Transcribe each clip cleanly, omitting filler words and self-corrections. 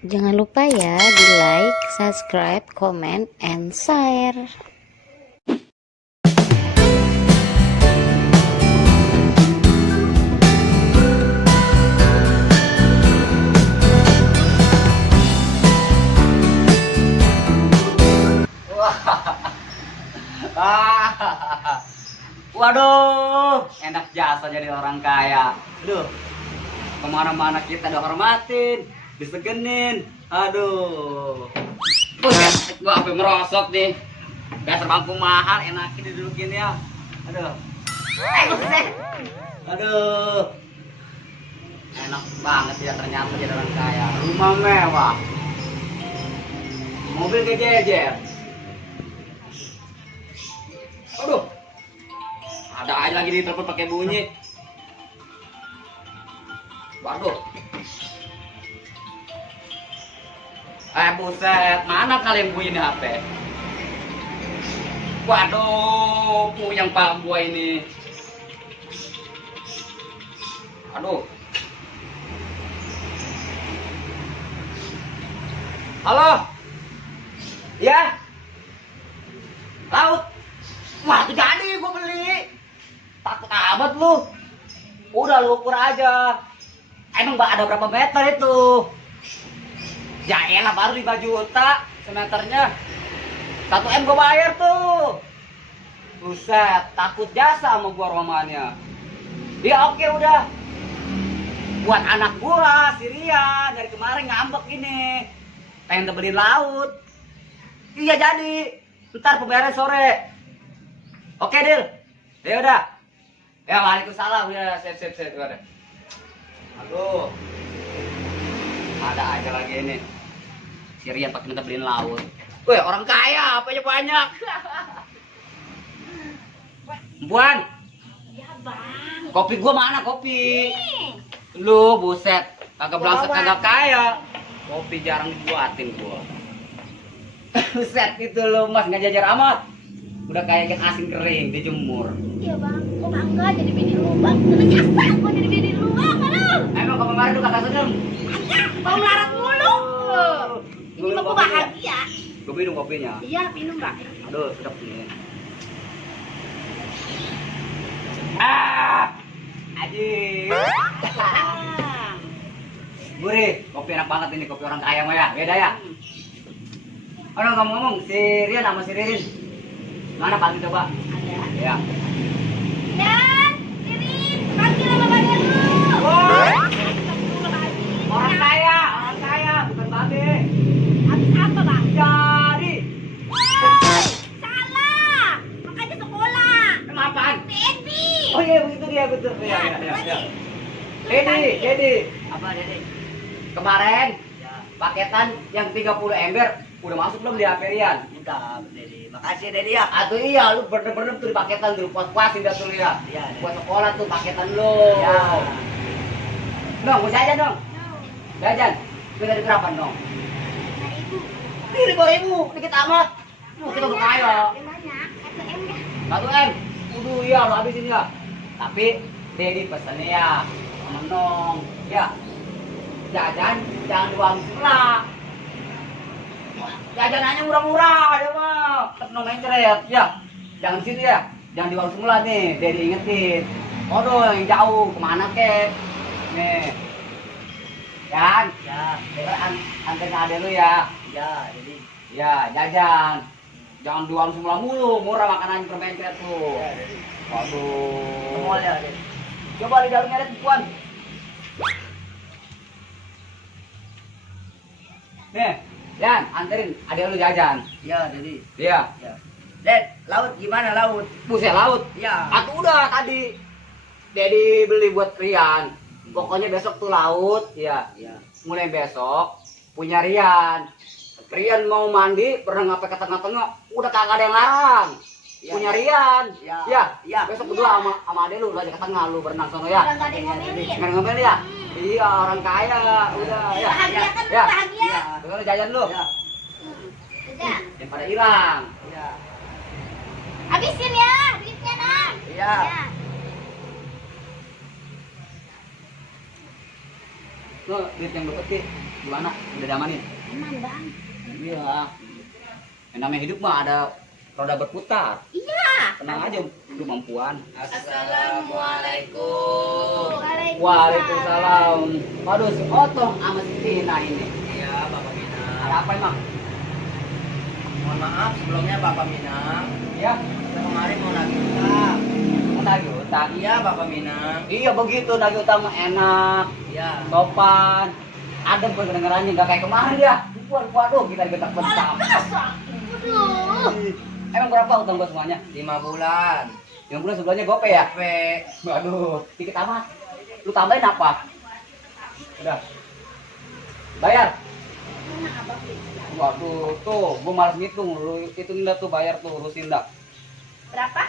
Jangan lupa ya di like, subscribe, comment, and share. Waduh, enak jasa jadi orang kaya. Aduh, kemana-mana kita dihormatin, disegenin. Aduh, gua sampai merosot nih. Dasar bangku mahal, enakin didudukin ya. Aduh, aduh, enak banget ya ternyata jadi orang kaya. Rumah mewah, mobil kejejer. Aduh, ada aja lagi di telepon pakai bunyi. Waduh. Buset, mana kalian bunyi nih HP? Waduh, puyeng pak gua ini. Aduh. Halo? Ya? Laut? Wah, itu jadi gua beli. Takut amat lu. Udah lu ukur aja. Emang ada berapa meter itu? Ya elah baru 5 juta semeternya. 1 M gua bayar tuh. Buset, takut jasa sama gua romannya. Ya oke udah. Buat anak gua, si Rian dari kemarin ngambek ini. Pengen beliin laut. Iya jadi. Ntar pembayaran sore. Oke, Dil. Ya udah. Ya, waalaikumsalam. Ya, sip. Udah. Aduh. Ada aja lagi ini. Si Rian pakai minta beliin laut. Weh, orang kaya, apanya banyak. Buan. Ya, Bang. Kopi gua mana kopi? Lu buset, kagak belangsek kagak kaya. Kopi jarang dibuatin gua. Buset itu lu Mas nggak jajar amat. Udah kayak ikan asin kering dijemur. Iya, Bang. Kok enggak jadi bini lu, Bang? Terus nyasar kok jadi bini lu, Bang. Emang kemarin lu kagak seneng? Agak, bau larat mulu. Ini mah gua bahagia. Gua minum kopinya. Iya, minum, Bang. Aduh, sedap nih. Aji. Bang. Gurih, kopi enak banget ini, kopi orang kaya mah ya. Beda ya. Aduh, ngomong-ngomong, si Rian sama si Ririn. Mana pagi coba? Ada. Ya. Dan, Ririn, panggil sama badan lu. Woi, Astagfirullahaladzim. orang kaya, bukan babe. Habis apa, Bang? Jadi, Woi, salah. Makanya sekolah. kenapaan? PNP. Oh iya, begitu dia, betul. Ya. Dedi. Apa Dedi? Kemarin paketan yang 30 ember udah masuk belum di HP Rian? Udah, Dedi. Makasih, Dedi ya. Atau iya, lu bener-bener tuh di paketan dulu, puas-puasin dah tuh ya. Iya. Buat sekolah tuh paketan lu. Ya. Dong, mau jajan dong. Jajan. Lu dari berapa dong? Ini 5.000, dikit amat. Lu kita udah kaya. Banyak, 1 M dah. 1 M. Udah iya, lu habisin ya. Tapi Dedi pesannya ya, sama Nong. Ya. Jajan jangan di warung sebelah. Jajanannya murah-murah aja mah. Tetep Nong mencret ya. Jangan di situ ya. Jangan di warung sebelah nih, Dedi ingetin. Waduh, yang jauh kemana kek? Nih. Kan? Ya. Anterin adek lu ya. Ya, Dedi. Ya, jajan. Jangan di warung sebelah mulu, murah makanan permencret tuh. Ya, Dedi. Waduh. Semua ya, Dedi. Coba di dalamnya ada puan. Nih, Yan, anterin adek lu jajan. Ya, Dedi. Iya. Ya. Ded, laut gimana laut? Buset laut. Ya. Aku udah tadi. Dedi beli buat Rian. Pokoknya besok tuh laut, ya. Ya. Mulai besok punya Rian. Rian mau mandi, pernah ngapain ke tengah-tengah, udah kagak ada yang larang. Ya. Punya Rian. Ya. Ya. Ya. Besok berdua sama adek lu aja ke tengah lu berenang sono ya. Udah nggak ada yang ngomelin. Nggak ngomel ya? Iya, orang kaya. Udah, ya. Bahagia kan lu, Ya. bahagia. Terus jajan lu. Ya. Udah. Yang pada hilang. Ya. Habisin ya, duitnya, Nang. Ya. Ya. Tuh, duit yang lu petik. Gimana? Udah diamanin? Aman bang. Iya. Yang namanya hidup mah ada roda berputar. Iya. Tenang aja, itu kemampuan. Assalamualaikum. Waalaikumsalam. Waduh, si Otong sama si Tina ini. Iya, Bapak Minang. Ada apa emang? Mohon maaf sebelumnya Bapak Minang. Iya, Kita kemarin mau nagih utang. mau nagih utang. Iya, Bapak Minang. Iya begitu, nagih utang mah enak, Iya. sopan. Adem kedengarannya nggak kayak kemarin ya. Waduh, kita bentak-bentak. Aduh. Emang berapa utang gua semuanya? 5 bulan. 5 bulan sebelumnya gope ya? Gope. Waduh, dikit amat. Lu tambahin apa? Udah. Bayar. Waduh, tuh, gua malas ngitung. Lu hitungin dah tuh, bayar tuh, urusin dah. Berapa?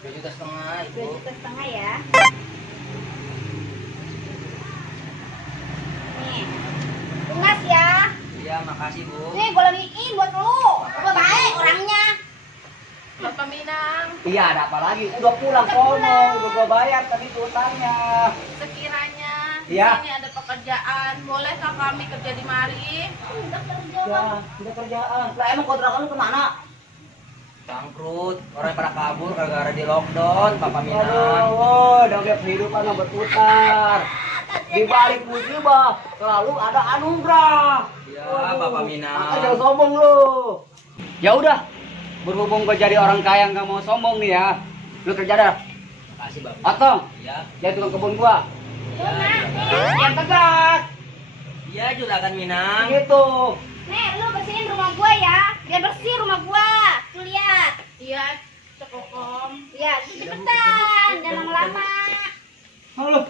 2,5 juta 2,5 Ibu. juta ya. Nih. Lunas ya. Iya, makasih Bu. Nih gue lebihin buat lu. Gue baik orangnya. Bapak Minang, Iya, ada apa lagi? Udah pulang sono, udah gua bayar tadi tuh utangnya. sekiranya Iya. di sini ada pekerjaan, bolehkah kami kerja di mari? Udah kerja Ya, bang. udah kerjaan. Lah emang kontrakan lu kemana? Bangkrut. Orang pada kabur gara-gara di lockdown, Bapak Minang. Aduh, udah lihat kehidupan yang berputar. Di balik musibah selalu ada anugerah. Iya, Waduh, Bapak Minang. makanya jangan sombong lu. Ya udah, berhubung gua jadi orang kaya nggak mau sombong nih ya. Lu kerja dah. Makasih Bapak. Otong, Iya. jadi tukang kebun gua. Iya. Yang tegas. Iya, Juragan Minang. Gitu. Nih lu bersihin rumah gua ya. Biar bersih rumah gua. Tuh lihat. Iya, Cekokom. Ya cepetan. Jangan lama-lama. Halo.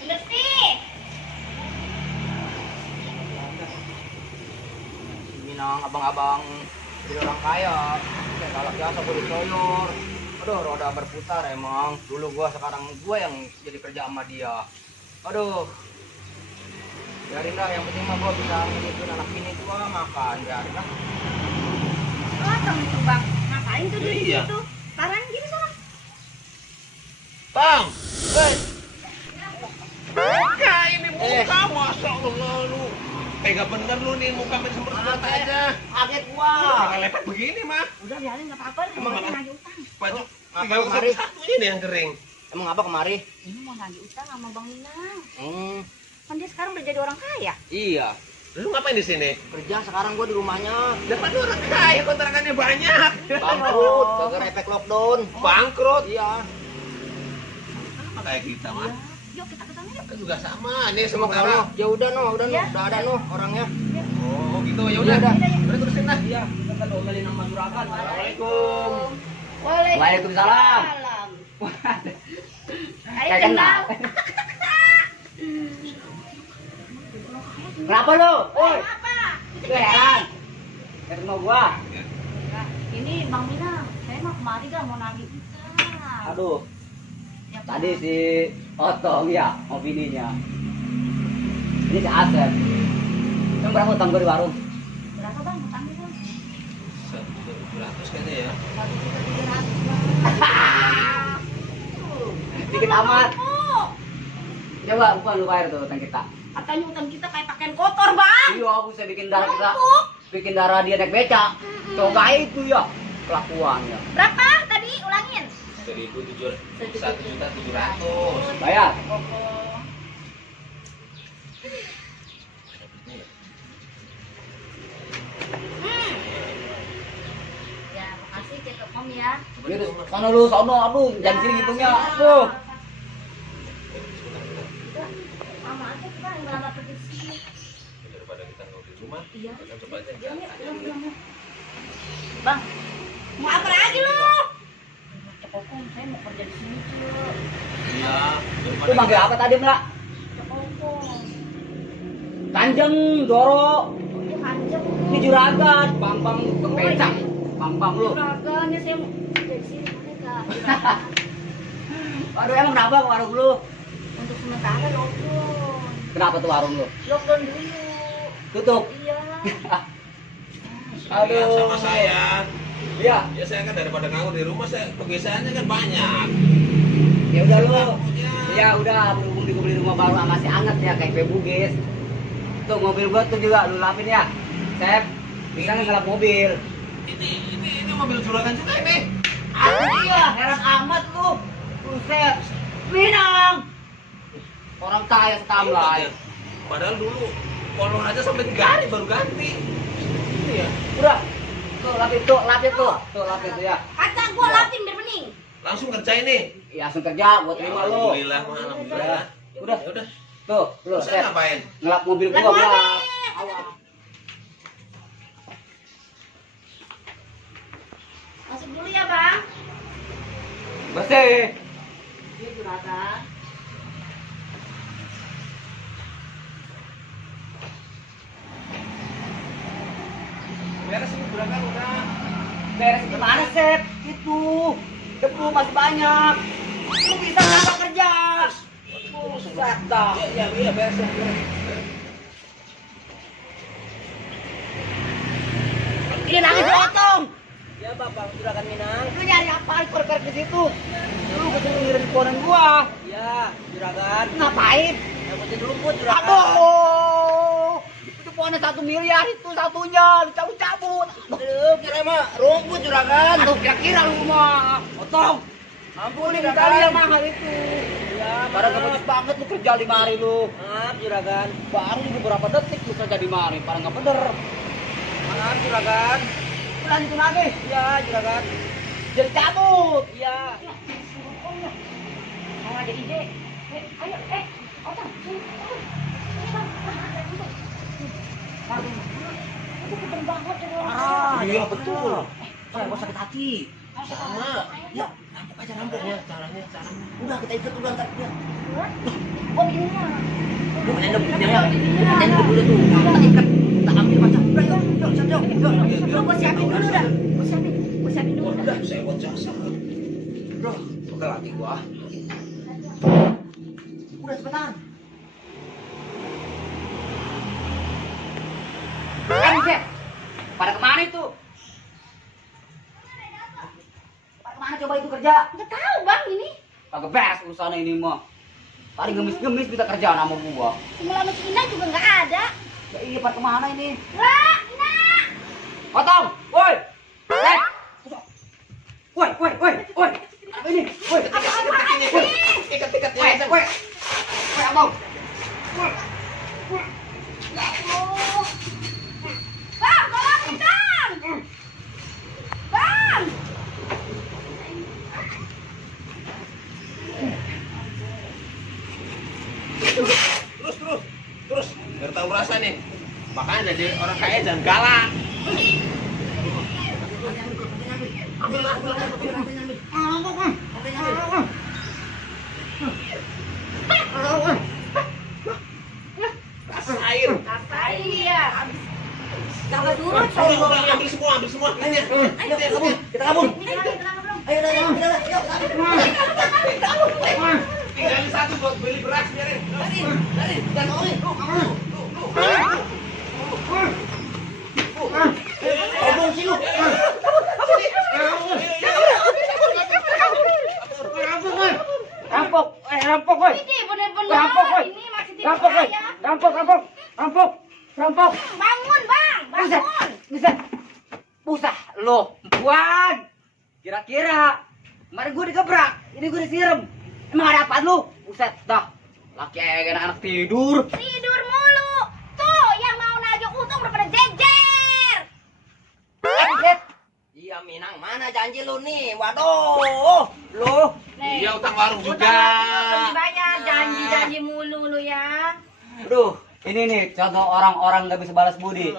Bersih. Minang, abang-abang jadi orang kaya. Kayak galak biasa gue dicoyor. Aduh, roda berputar emang. Dulu gua, sekarang gua yang jadi kerja sama dia. Aduh. Biarin dah, yang penting mah gua bisa ngidupin anak bini gua makan. Biarin dah. Potong tuh bang. Ngapain tuh di Iya. situ? Parang gini sekarang. Bang, enggak ini muka masa Allah lu. Tega bener lu nih muka main semprot aja. Kaget gua. Jangan lepet begini mah. Udah biarin nggak apa-apa. Emang Mau apa? nagih utang. Baju Apa tinggal kemari? satu ini yang kering. Emang apa kemari? Ini mau nagih utang sama Bang Minang. Hmm, Kan dia sekarang udah jadi orang kaya. iya. Lu ngapain di sini? Kerja sekarang gua di rumahnya. Dapat lu orang kaya kontrakannya banyak. Bangkrut, gara-gara efek lockdown. Bangkrut. Iya. Apa kayak kita mah? Yuk kita ke sana yuk. Kan juga sama. Nih Semua sementara. Ya udah no, udah no, Ya. udah ada no orangnya. Oh, gitu. Ya Iya, udah. udah. Udah terusin dah. Iya, kita kan domelin sama Juragan. Assalamualaikum. Waalaikumsalam. Ayo Kayak kenal. Kenapa lu? Woi, Apa? lu heran. Ke rumah gua. Ini Bang Minang, saya mau kemari gak mau nagih utang. Aduh, Ya, tadi si Otong ya, mau bininya. Ini si Asep. Yang berapa utang gua di warung? berapa bang utangnya bang? 1.700 kayaknya ya. 1.300 bang. Dikit amat. Oh, Coba bukan lu bayar tuh utang kita. katanya utang kita kayak pakaian kotor bang. Iya, aku bisa bikin darah kita. Empuk. Bikin darah dia naik beca. Coba itu ya kelakuannya. Berapa tadi ulangin? 1.700. Bayar. Ya makasih cek om ya. Gitu, sono lu, sono, aduh, jangan sini ngitungnya. Tuh. Sama aja tuh bang, nggak lama pergi sini. Daripada kita nggak di rumah, Iya. kita coba aja. Bang, mau apa lagi lu? Cekokong, saya mau kerja di sini cuy. Iya. Lu manggil apa tadi, Mbak? Cekokong. Kanjeng, Doro, Dia kanjeng. ini juragan, bang tukang becak. Bang lu. Juraganya saya mau kerja di sini boleh gak? Aduh, emang kenapa ke warung lu? Untuk sementara lockdown. Kenapa tuh warung lu? Lockdown dulu. Tutup. Iya. Sekalian sama saya. Iya. Ya saya kan daripada nganggur di rumah, saya kebiasaannya kan banyak. Ya udah lu. Ya. Ya udah, berhubung mobil gue beli rumah baru masih anget ya kayak kue Bugis. Tuh mobil gua tuh juga lu lapin ya. Sep, bisa ngelap mobil. Ini mobil juragan juga ini. Iya, heran amat lu. Buset. Minang. Orang kaya setamlay. Padahal dulu kolor aja sampai 3 hari baru ganti. Iya. Udah. Tuh lapin tuh, lapin tuh. Tuh lapin tuh ya. Kata gua lapin biar bening. Langsung kerjain nih. Ya langsung kerja, gua terima lu. Alhamdulillah, alhamdulillah. Udah. Ya udah. Tuh, lu Terus saya Sep. ngapain? Ngelap mobil gua Ngelap ngelap. mobil. Awas. Masuk dulu ya, Bang. Bersih. Ini juragan. Beres ini juragan udah. Beres gimana, Sep? Itu. Debu masih banyak. Lu bisa ngapa kerja? Buset dah. Iya beres ya. Ini nangis otong. Ya Bapak juragan Minang. Lu nyari apaan korek di situ? Lu kesuruh ngirim teleponan gua. Ya juragan. Ngapain? Dapetin rumput juragan. Aduh. Itu pohonnya 1 miliar itu satunya. Lu cabut-cabut. Aduh, kira mah rumput juragan. Aduh, kira-kira lu mah. Otong. Ampun Ini juragan. kali yang mahal itu. Ya, Barang gak bagus banget lu kerja 5 hari lu. Maaf juragan. Baru beberapa detik lu kerja 5 hari. Barang gak bener. Maaf juragan. Lanjut lagi. Ya juragan. Jadi cabut. Iya. Mau ada ide. Ayo, Otong, sini. Sini, Bang. Ada ide. Itu keren banget ya, Bang. Iya betul. Saya gua sakit hati. Sama. Ya, rampok aja rampok. Caranya, caranya. Udah kita ikat udah ntar dia. Oh, begininya. Lu kan endok dia ya. Kan dulu tuh. Kita ikat, kita ambil macam. Udah yuk, yuk. Lu gua siapin dulu dah. Gua siapin dulu dah. Udah, saya buat jasa. Bro, pegel hati gua. Udah cepetan. Set. Pada kemana itu? Pada kemana coba itu kerja? Nggak tahu, Bang, ini. Kagak beres urusan ini mah. Paling gemis-gemis minta kerjaan sama gua. Semula si Indah juga nggak ada. Ya iya, pada kemana ini? Lah, nah. Potong, woi. Set. Woi. Apa ini? Woi. Apa-apaan sih? Ikat-ikat Woi, ya. woi. Woi, abang. Oh. Bang, tolongin, Bang. Bang. Terus biar tahu rasa nih. Makanya jadi orang kaya jangan galak. Rasain. Iya. Jangan dulu, coy. Ambil semua. Ini. Ayo, kabur. Kita kabur. Ayo, Tinggalin satu buat beli beras biarin. Dari. Dan oli. Kabur sih lu. Rampok, woi. Ini bener-bener. Rampok, woi. Ini masih Rampok, woi. dipercaya. Rampok. Bangun, Bang. Buset, Bangun. buset. Pusah lo, Puan. Kira-kira kemarin gue digebrak, ini gue disiram. Emang ada apaan lu? Buset, dah. Laki anak tidur. Tidur mulu. Tuh, yang mau nagih utang udah pada jejer. Buset. Iya Minang, mana janji lu nih? Waduh. Lo, Nih. Iya utang warung juga. Belum dibayar, janji-janji mulu lu ya. aduh, ini nih contoh orang-orang gak bisa balas budi.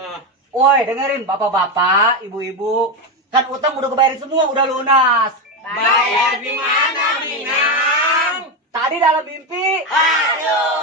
Woi, dengerin bapak-bapak, ibu-ibu. Kan utang udah kebayarin semua, udah lunas. Bayar di mana, Minang? Tadi dalam mimpi. Aduh.